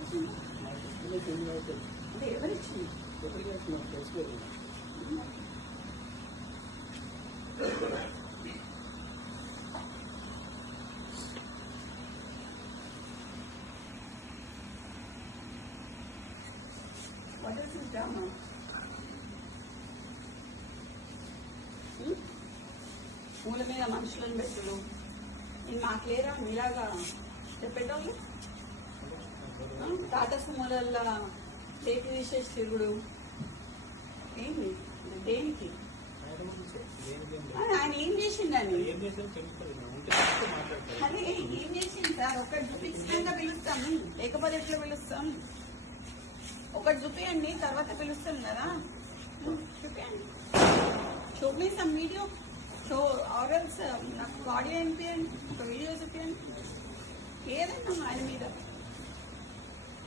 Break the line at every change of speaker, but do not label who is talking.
ఇచ్చింది
తెలియదు
అంటే ఎవరు ఇచ్చింది
ఎప్పుడు చేస్తున్నారు తెలుసుకోలేదు
What is this drama? Hmm? మూల మీద మనుషులను పెట్టుడు నేను మాకు లేరా మీలాగా చెప్పేటోళ్ళు ఆ? టాటా సుమోలల్లో చేతి విశేష తిరుగుడు. ఏంది? దేనికి?
ఆయన ఏం
ఆ, ఏం చేసిండని
ఏం
అరే ఏం చేసింది సార్? ఒకటి చూపించినాక పిలుస్తాం. లేకపోతే ఎట్లా పిలుస్తాం? ఒకటి చూపియండి తర్వాత పిలుస్తాం కదా. చూపియండి. చూపిస్తాం వీడియో. సో ఆర్ఎల్స్ నాకు ఆడియో వినిపించండి ఒక వీడియో చూపించండి ఏదైనా ఆయన మీద.